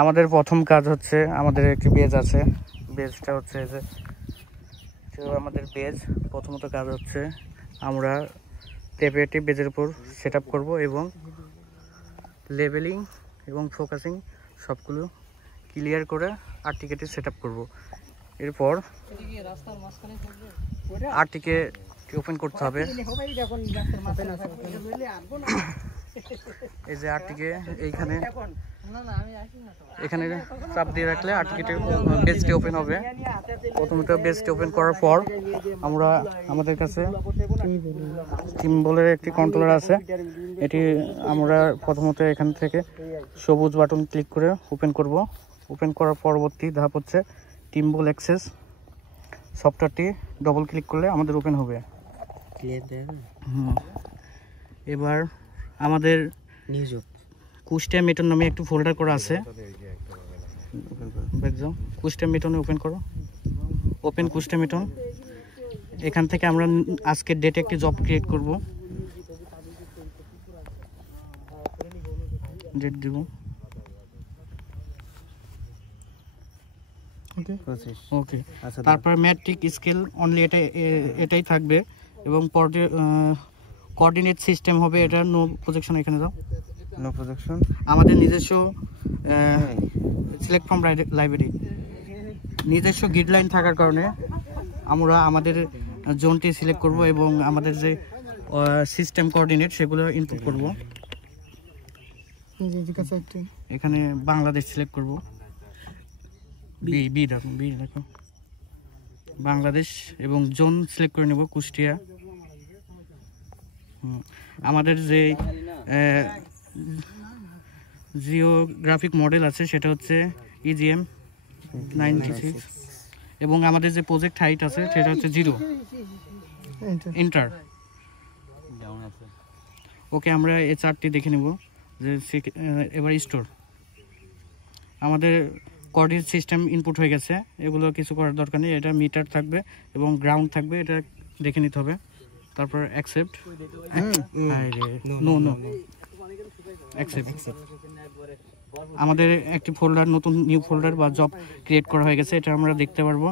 আমাদের প্রথম কাজ হচ্ছে, আমাদের একটি বেজ আছে, বেজটা হচ্ছে যে আমাদের বেজ। প্রথমত কাজ হচ্ছে আমরা টেপেটি বেজের উপর সেট আপ করবো এবং লেবেলিং এবং ফোকাসিং সবগুলো ক্লিয়ার করে আরটিকেটি সেট আপ করবো। এরপর আরটিকে ওপেন করতে হবে। এই যে আরটিকে এইখানে এখানে চাপ দিয়ে রাখলে আরটিকেটি বেজটি ওপেন হবে। প্রথমত বেজটি ওপেন করার পর আমরা আমাদের কাছে থিম্বলের একটি কন্ট্রোলার আছে। এটি আমরা প্রথমত এখান থেকে সবুজ বাটন ক্লিক করে ওপেন করব। ওপেন করার পরবর্তী ধাপ হচ্ছে থিম্বল অ্যাক্সেস। সফটওয়্যারটি ডবল ক্লিক করলে আমাদের ওপেন হবে। এবার আমাদের কুস্টিয়া মেটন নামে একটি ফোল্ডার করা আছে। কুস্টিয়া মেটনে ওপেন করো, ওপেন কুস্টিয়া মেটন। এখান থেকে আমরা আজকের ডেটে একটি জব ক্রিয়েট করব। ডেট দিব, ওকে। তারপর ম্যাট্রিক স্কেল অনলি এটাই থাকবে এবং কোঅর্ডিনেট সিস্টেম হবে এটা নো প্রজেকশন। এখানে যাও, নো প্রজেকশন। আমাদের নিজস্ব সিলেক্ট ফ্রম লাইব্রেরি নিজস্ব গাইডলাইন থাকার কারণে আমরা আমাদের জোনটি সিলেক্ট করব এবং আমাদের যে সিস্টেম কোঅর্ডিনেট সেগুলো ইনপুট করব। এখানে বাংলাদেশ সিলেক্ট করব, বি দেখো বাংলাদেশ, এবং জোন সিলেক্ট করে নেব কুষ্টিয়া। আমাদের যে জিওগ্রাফিক মডেল আছে সেটা হচ্ছে EGM 96 এবং আমাদের যে প্রজেক্ট হাইট আছে সেটা হচ্ছে 0 এন্টার। ওকে, আমরা এই চার্টটি দেখে নেব যে এবার স্টোর। আমাদের কোঅর্ডিনেট সিস্টেম ইনপুট হয়ে গেছে, এগুলো কিছু করার দরকার নেই। এটা মিটার থাকবে এবং গ্রাউন্ড থাকবে, এটা দেখে নিতে হবে। তারপর অ্যাকসেপ্ট, নো অ্যাকসেপ্ট। আমাদের একটি ফোল্ডার, নতুন নিউ ফোল্ডার বা জব ক্রিয়েট করা হয়ে গেছে, এটা আমরা দেখতে পারবো।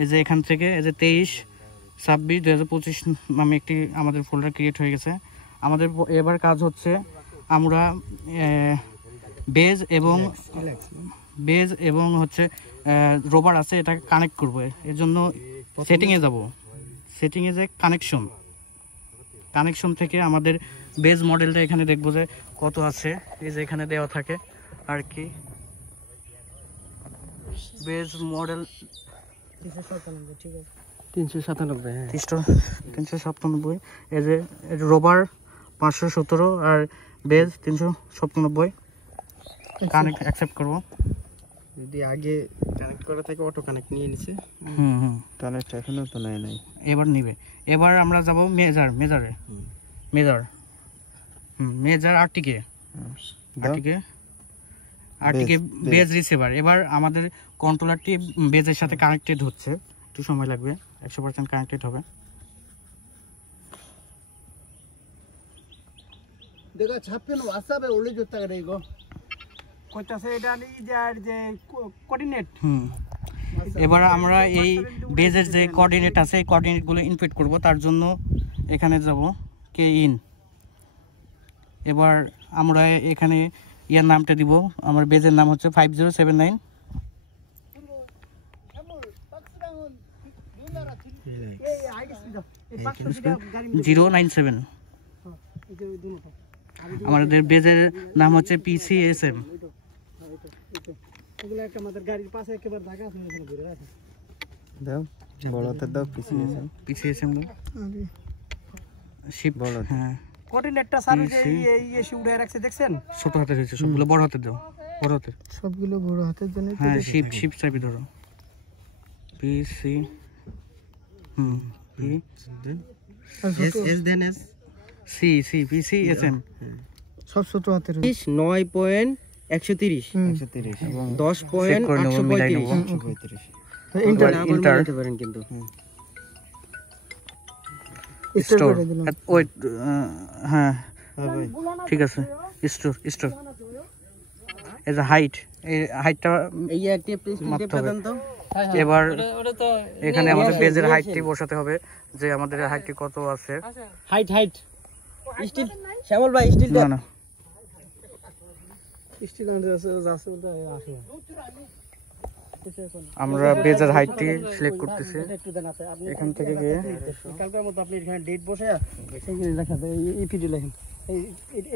এই যে এখান থেকে এই যে 23/26/2025 নামে একটি আমাদের ফোল্ডার ক্রিয়েট হয়ে গেছে। আমাদের এবার কাজ হচ্ছে আমরা বেজ এবং হচ্ছে রোবার আছে, এটাকে কানেক্ট করবো। এর জন্য সেটিংয়ে যাব, সেটিংয়ে যে কানেকশন থেকে আমাদের বেজ মডেলটা এখানে দেখবো যে কত আছে। এই যে এখানে দেওয়া থাকে আর কি, বেজ মডেল 397। এই যে রোবার 517 আর বেজ 397। কানেক্ট অ্যাকসেপ্ট করব। যদি আগে কানেক্ট করা থাকে অটো কানেক্ট নিয়ে নিছে, কানেক্ট এখনো তো নাই, এবার নিবে। এবার আমরা যাব মেজার আরটিকে বেজ রিসিভার। এবার আমাদের কন্ট্রোলারটি বেজের সাথে কানেক্টেড হচ্ছে, একটু সময় লাগবে, 100% কানেক্টেড হবে। देखो छापेन व्हाट्सएप पे ओले जोता करेगो কইতাছে এটা যে কোঅর্ডিনেট। এবার আমরা এই বেজের যে কোঅর্ডিনেট আছে এই কোঅর্ডিনেটগুলো ইনপুট করব। তার জন্য এখানে যাব কে ইন। এবার আমরা এখানে ইয়ার নামটা দিব, আমার বেজের নাম হচ্ছে 5079। 097। আমাদের বেজের নাম হচ্ছে PCSM। এগুলো একটা আমাদের গাড়ির পাশে একেবারে জায়গা আছে, ওখানে ঘুরে রাখো। দাও বড়তে দাও, PCSM শিপ বড়। হ্যাঁ, কোঅর্ডিনেটটা স্যার এই এসে উড়ে রাখছে, দেখছেন? ছোট হাতে হয়েছে সবগুলো, বড় হাতে দাও, বড় হাতে সবগুলো বড় হাতের জন্য। হ্যাঁ, শিপ চাবি ধরো। PC PCSM সব ছোট হাতের। 9.130 এবং 10.835 ইন্টার পারেন কিন্তু স্টোর। ওয়েট, হ্যাঁ ঠিক আছে। স্টোর এজ হাইট এই হাইটটা এই একটা টেপটা দেন তো। এবার এখানে আমাদের বেজের হাইটটি বসাতে হবে, যে আমাদের হাইটটি কত আছে। হাইট স্টিল শ্যামল ভাই স্টিলটা না না স্টিল আছে বলতে আসে। আমরা বেজের হাইটটি সিলেক্ট করতেছি এখান থেকে গিয়ে। কালকের মতো আপনি এখানে ডেট বসে এখানে লেখা দেন, এই ভিডিও লেখেন,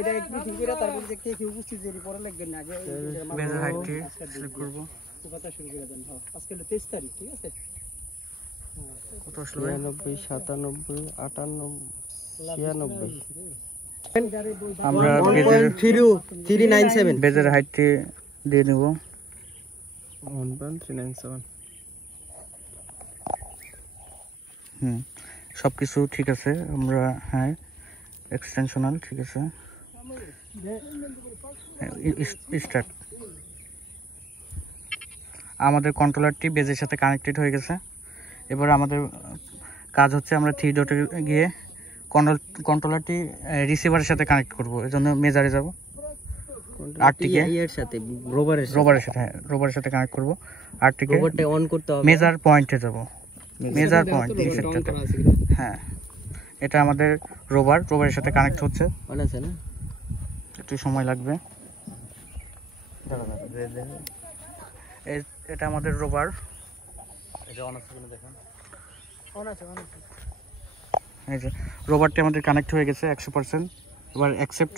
এটা একটু ঠিক করে তারপর দেখতে কি উপস্থিত যদি পরে লিখবেন না, আগে বেজের হাইটটি সিলেক্ট করব। কথা শুরু করে দেন। হ্যাঁ, আজকে হলো 23 তারিখ, ঠিক আছে? কত আসলে 96 97 98 96। আমরা বেজের 397 বেজের হাইটটি দিয়ে নেব। 1.397। সবকিছু ঠিক আছে। আমরা হ্যাঁ এক্সটেনশনাল ঠিক আছে। স্টার্ট। আমাদের কন্ট্রোলারটি বেজের সাথে কানেক্টেড হয়ে গেছে। এবার আমাদের কাজ হচ্ছে আমরা 3 ডটে গিয়ে কন্ট্রোলারটি রিসিভারের সাথে কানেক্ট করব। এজন্য মেজারে যাব, আরটিকে এর সাথে রোভারের সাথে, হ্যাঁ রোভারের সাথে কানেক্ট করব। আরটিকে রোবটটা অন করতে হবে, মেজার পয়েন্টে যাব, মেজার পয়েন্ট এই সেটটাতে। হ্যাঁ এটা আমাদের রোভারের সাথে কানেক্ট হচ্ছে। অন আছে না, একটু সময় লাগবে। এটা আমাদের রোভার, এটা অন আছে কিনা দেখেন। অন আছে। এই যে রোভারটি আমাদের কানেক্ট হয়ে গেছে 100%। এবার accept.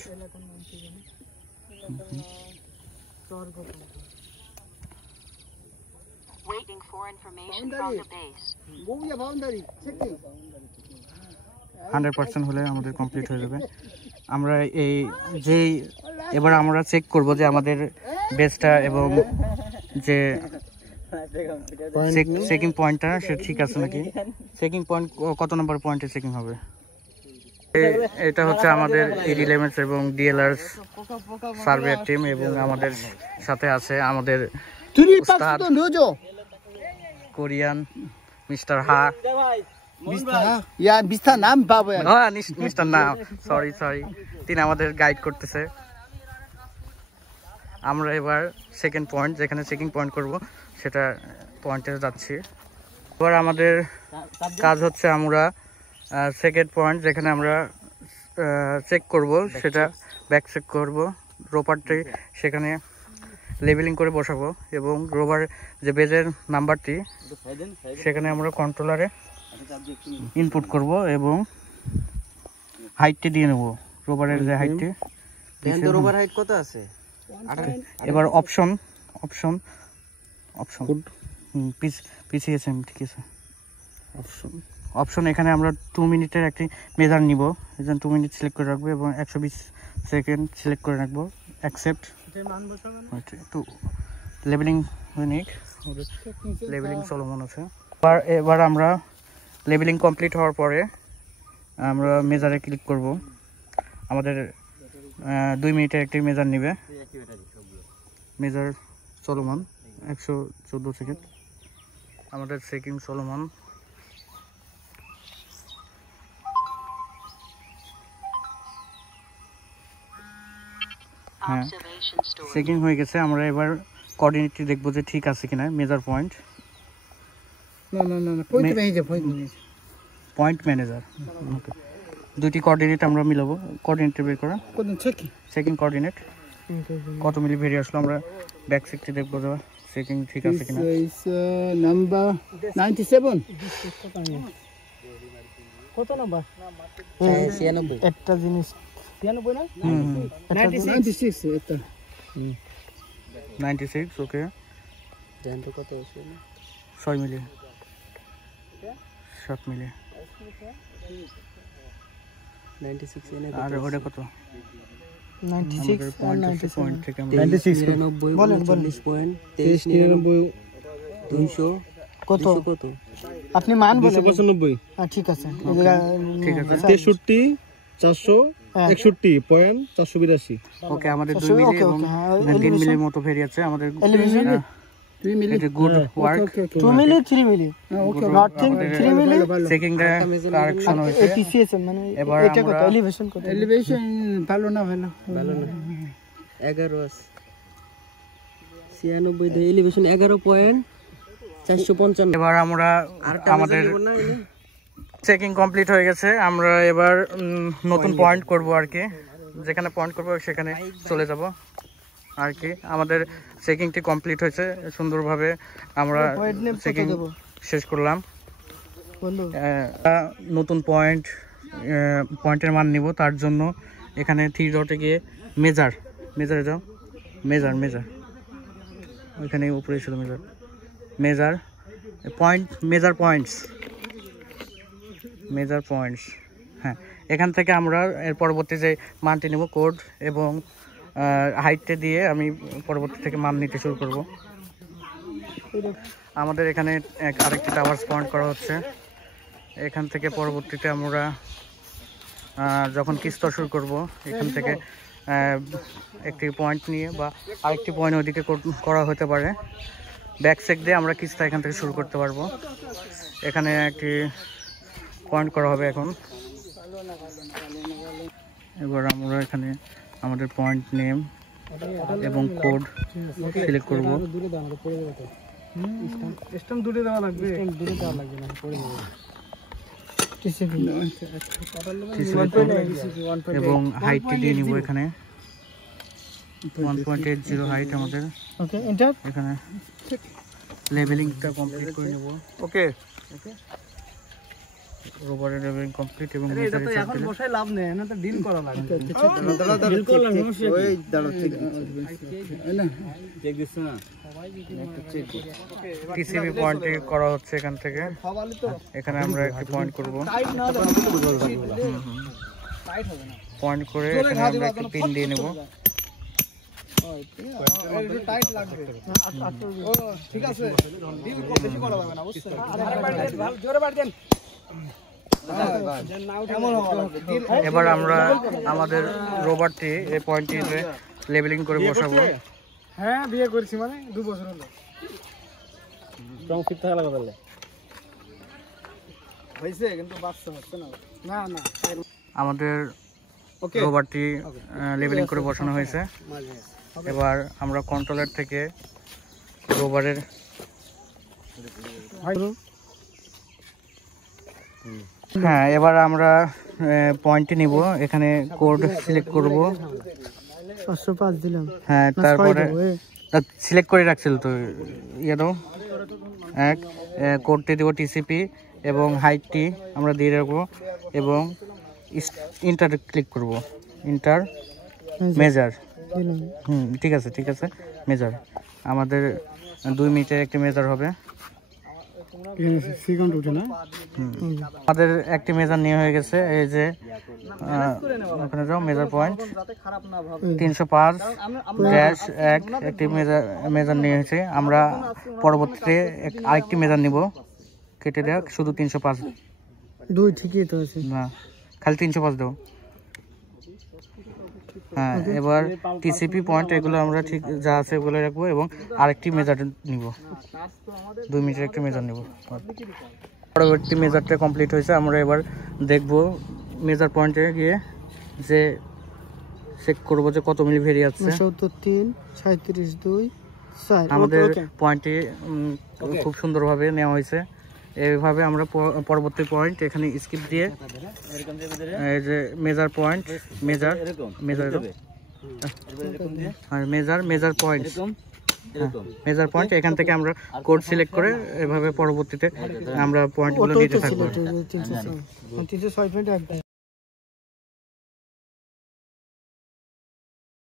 Waiting for information from the base. বউয়া বাউন্ডারি চেক 100% হলে আমাদের কমপ্লিট হয়ে যাবে। আমরা এবার আমরা চেক করব যে আমাদের বেসটা এবং যে চেকিং পয়েন্টটা সে ঠিক আছে নাকি। চেকিং পয়েন্ট কত নম্বর পয়েন্টে চেকিং হবে। এটা হচ্ছে আমাদের ইডিএলএমএস এবং ডিএলআরস সার্ভে টিম, এবং আমাদের সাথে আছে আমাদের উস্তাদ কোরিয়ান মিস্টার হা। ইয়া বিস্তা নাম পাবো হ্যাঁ মিস্টার না, সরি তিনি আমাদের গাইড করতেছে। আমরা এবার সেকেন্ড পয়েন্ট, যেখানে চেকিং পয়েন্ট করব সেটা পয়েন্টে যাচ্ছি। এবার আমাদের কাজ হচ্ছে আমরা সেকেন্ড পয়েন্ট যেখানে আমরা চেক করব সেটা ব্যাক চেক করব। রোভারটি সেখানে লেবেলিং করে বসাবো, এবং রোভার যে বেজের নাম্বারটি সেখানে আমরা কন্ট্রোলারে ইনপুট করব এবং হাইটটি দিয়ে নেব, রোভারের যে হাইটটি। রোভার হাইট কত আছে? এবার অপশন পিছিয়েছেন ঠিক আছে। অপশন এখানে আমরা 2 মিনিটের একটি মেজার নিব, এই জন্য 2 মিনিট সিলেক্ট করে রাখবো এবং 120 সেকেন্ড সিলেক্ট করে রাখবো। অ্যাকসেপ্ট। একটু লেবেলিং ইউনিক, লেবেলিং সলোমন আছে। এবার আমরা লেবেলিং কমপ্লিট হওয়ার পরে আমরা মেজারে ক্লিক করব। আমাদের 2 মিনিটের একটি মেজার নেবে। Measure Solomon 114 second. আমাদের চেকিং সলোমন। হ্যাঁ চেকিং হয়ে গেছে। আমরা এবার কোঅর্ডিনেটটি দেখবো যে ঠিক আছে কিনা। মেজার পয়েন্ট, পয়েন্ট ম্যানেজার, দুটি কোঅর্ডিনেট আমরা মিলাবো। কোঅর্ডিনেট বের করা, চেকিং কোঅর্ডিনেট কত মিলি বেরিয়ে আসলো। আমরা ব্যাক সেকটি দেখবো যে চেকিং ঠিক আছে কিনা। নাম্বার 97 কত নাম্বার? 96 একটা জিনিস 96 না? 96 এটা 96 ওকে। জানতো কত আছে? 6 মিলি 7 মিলি 96 এনে আর ওটা কত? 96 পয়েন্ট থেকে আমরা 96 বলেন 40 পয়েন্ট 23 99 200 কত আপনি মান বলেন 295। ঠিক আছে ঠিক আছে 63 461 পয়েন্ট 482। ওকে। আমাদের 2 মিলি এবং 3 মিলির মতো ভেরিয়েছে আমাদের। 3 মিলি এটা গুড ওয়ার্ক। 2 মিলি 3 মিলি ওকে নথিং 3 মিলি চেকিংটা কারেকশন হয়েছে। এপিসিএসএম মানে এবার এটা কত? আমরা এলিভেশন কত? এলিভেশন ভালো না 11 আছে 96 এলিভেশন 11.455। এবার আমরা আমাদের চেকিং কমপ্লিট হয়ে গেছে। আমরা এবার নতুন পয়েন্ট করব আর কি, যেখানে পয়েন্ট করব সেখানে চলে যাব আর কি। আমাদের চেকিংটি কমপ্লিট হয়েছে সুন্দরভাবে, আমরা চেকিং শেষ করলাম। নতুন পয়েন্টের মান নিব, তার জন্য এখানে 3 ডটে গিয়ে মেজারে যাও, মেজার ওইখানে উপরে ছিল মেজার পয়েন্টস। হ্যাঁ, এখান থেকে আমরা এর পরবর্তী যে মানটি নেব কোড এবং হাইটে দিয়ে আমি পরবর্তী থেকে মান নিতে শুরু করব। আমাদের এখানে আরেকটি টাওয়ার্স পয়েন্ট করা হচ্ছে। এখান থেকে পরবর্তীতে আমরা যখন কিস্তর শুরু করব, এখান থেকে একটি পয়েন্ট নিয়ে বা আরেকটি পয়েন্ট ওইদিকে করা হতে পারে, ব্যাক সেক দিয়ে আমরা কিস্তা এখান থেকে শুরু করতে পারবো। এখানে একটি পয়েন্ট করা হবে এখন। এবার আমরা এখানে আমাদের পয়েন্ট নেম এবং কোড সিলেক্ট করব। স্ট্যাম্প দূরে দেওয়া লাগবে, এবং হাইটটি দিয়ে নিব এখানে 1.80 হাইট আমাদের। ওকে, এন্টার। এখানে লেভেলিংটা কমপ্লিট করে নেব। ওকে, রোবটের লেভেলিং কমপ্লিট এবং এখন বসাই লাভ নেই, না তো ডিল করা লাগবে। টিসিবি পয়েন্ট করা হচ্ছে এখান থেকে। এখানে আমরা একটি পয়েন্ট করব, পয়েন্ট করে এখানে আমরা একটি পিন দিয়ে নেব। ঠিক আছে, বেশি করা যাবে না, বুঝছেন? জোরে বাড়ি দেন। এবার আমরা আমাদের রোবটটি এই পয়েন্টটিতে লেবেলিং করে বসাবো। হ্যাঁ, বিয়ে করেছি মানে 2 বছর হলো। হয়েছে কিন্তু বাচ্চা হচ্ছে না। না আমাদের রোবটটি লেবেলিং করে বসানো হয়েছে। এবার আমরা কন্ট্রোলার থেকে রোবটের হ্যাঁ, এবার আমরা পয়েন্টটি নিব, এখানে কোড সিলেক্ট করব। 505 দিলাম। হ্যাঁ, তারপরে সিলেক্ট করে রাখছিল তো ইয়ে দাও, কোডটি দেবো টিসিপি এবং হাইটটি আমরা দিয়ে রাখবো এবং ইন্টার ক্লিক করব, ইন্টার মেজার। ঠিক আছে মেজার। আমাদের 2 মিনিটের একটি মেজার হবে। আমাদের একটি মেজার নিয়ে হয়ে গেছে। এই যে ওখানে যাও, মেজার পয়েন্ট 305-1 একটি মেজার নিয়ে হয়েছে। আমরা পরবর্তীতে আরেকটি মেজার নিব, কেটে দেওয়া শুধু 305। 2 ঠিকই তো আছে না, খালি 305 দেবো। হ্যাঁ, এবার টিসিপি পয়েন্ট এগুলো আমরা ঠিক যা আছে ওগুলো রাখবো এবং আরেকটি মেজার নিব, 2 মিনিটের একটি মেজার নিব। পরবর্তী মেজারটা কমপ্লিট হয়েছে। আমরা এবার দেখব মেজার পয়েন্টে গিয়ে যে চেক করব যে কত মিলি ভেরি আছে। 73 37 2 4 আমাদের পয়েন্টটি খুব সুন্দরভাবে নেওয়া হয়েছে। এইভাবে আমরা পরবর্তী পয়েন্ট এখানে স্কিপ দিয়ে এই যে মেজার পয়েন্ট মেজার পয়েন্ট এখান থেকে আমরা কোড সিলেক্ট করে এভাবে পরবর্তীতে আমরা পয়েন্টগুলো নিতে থাকবো। 306.1